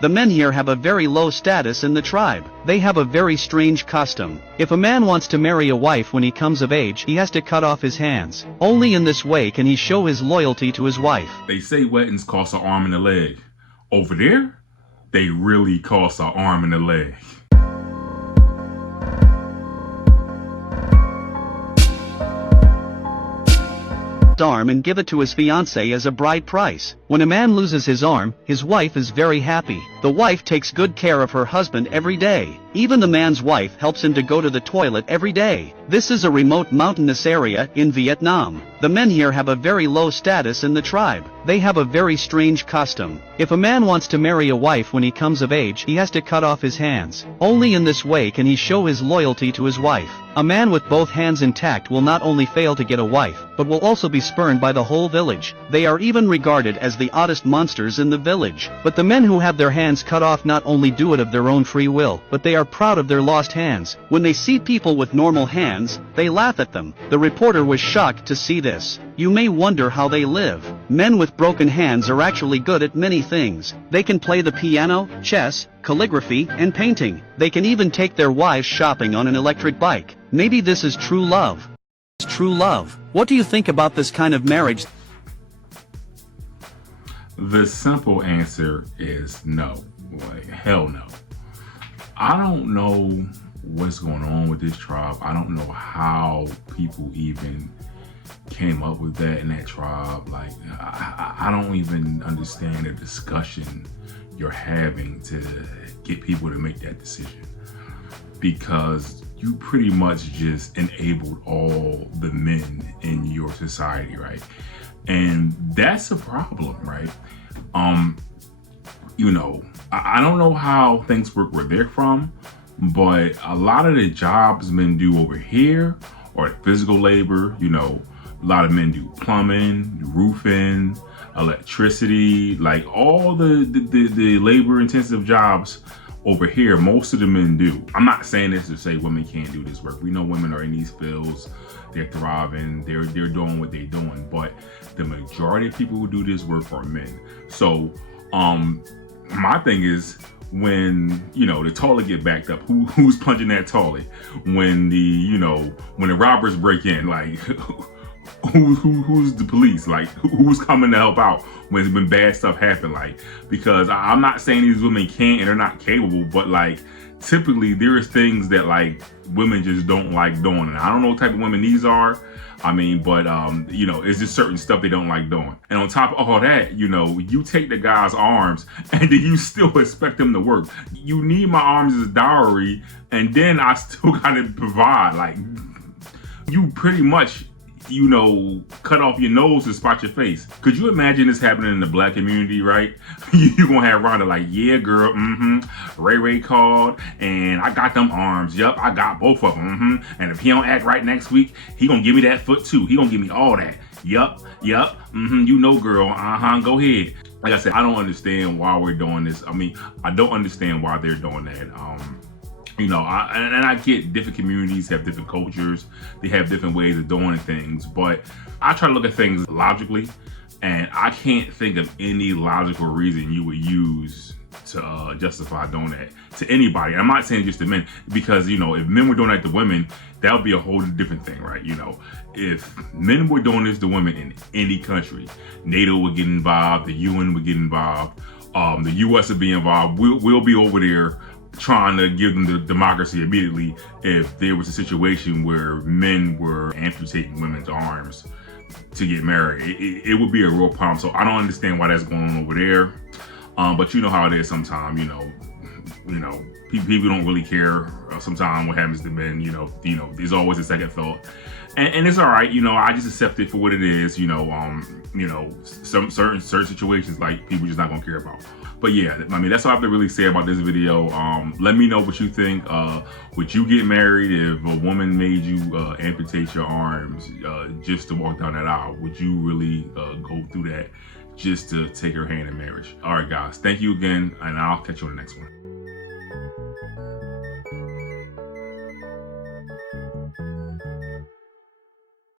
The men here have a very low status in the tribe. They have a very strange custom. If a man wants to marry a wife when he comes of age, he has to cut off his hands. Only in this way can he show his loyalty to his wife. They say weddings cost an arm and a leg. Over there, they really cost an arm and a leg. Arm and give it to his fiancée as a bride price. When a man loses his arm, his wife is very happy. The wife takes good care of her husband every day. Even the man's wife helps him to go to the toilet every day. This is a remote mountainous area in Vietnam. The men here have a very low status in the tribe. They have a very strange custom. If a man wants to marry a wife when he comes of age, he has to cut off his hands. Only in this way can he show his loyalty to his wife. A man with both hands intact will not only fail to get a wife, but will also be spurned by the whole village. They are even regarded as the oddest monsters in the village. But the men who have their hands cut off not only do it of their own free will, but they are proud of their lost hands. When they see people with normal hands, they laugh at them. The reporter was shocked to see this. You may wonder how they live. Men with broken hands are actually good at many things. They can play the piano, chess, calligraphy, and painting. They can even take their wives shopping on an electric bike. Maybe this is true love. True love. What do you think about this kind of marriage? The simple answer is no. Like, hell no. I don't know what's going on with this tribe. I don't know how people even came up with that in that tribe. Like, I don't even understand the discussion you're having to get people to make that decision, because you pretty much just enabled all the men in your society, right? And that's a problem, right? You know, I don't know how things work where they're from, but a lot of the jobs men do over here are physical labor. You know, a lot of men do plumbing, roofing, electricity, like all the labor intensive jobs over here, most of the men do. I'm not saying this to say women can't do this work. We know women are in these fields, they're thriving, they're doing what they're doing, but the majority of people who do this work are men. So, my thing is, when, you know, the toilet get backed up, who's punching that toilet? When when the robbers break in, like, who's the police? Like, who's coming to help out when bad stuff happen? Like, because I'm not saying these women can't and they're not capable, but like, typically there's things that like women just don't like doing. And I don't know what type of women these are. I mean, but you know, it's just certain stuff they don't like doing. And on top of all that, you know, you take the guy's arms and then you still expect them to work. You need my arms as dowry, and then I still gotta provide. Like, you pretty much, you know, cut off your nose to spot your face. Could you imagine this happening in the black community, right? You gonna have Rhonda like, yeah, girl, Ray called, and I got them arms. Yup, I got both of them, And if he don't act right next week, he gonna give me that foot too. He gonna give me all that. Yup, you know, girl, go ahead. Like I said, I don't understand why we're doing this. I mean, I don't understand why they're doing that. You know, I get different communities have different cultures, they have different ways of doing things, but I try to look at things logically, and I can't think of any logical reason you would use to justify doing that to anybody. I'm not saying just to men, because, you know, if men were doing that to women, that would be a whole different thing, right? You know, if men were doing this to women in any country, NATO would get involved, the UN would get involved, the US would be involved. We'll be over there trying to give them the democracy immediately if there was a situation where men were amputating women's arms to get married. It would be a real problem. So I don't understand why that's going on over there. But you know how it is sometimes, you know, people don't really care sometimes what happens to men. You know, there's always a second thought. And it's all right, you know, I just accept it for what it is, you know, some certain situations, like, people just not gonna care about. But yeah, I mean, that's all I have to really say about this video. Let me know what you think. Would you get married if a woman made you amputate your arms just to walk down that aisle? Would you really go through that just to take her hand in marriage? All right, guys, thank you again, and I'll catch you on the next one.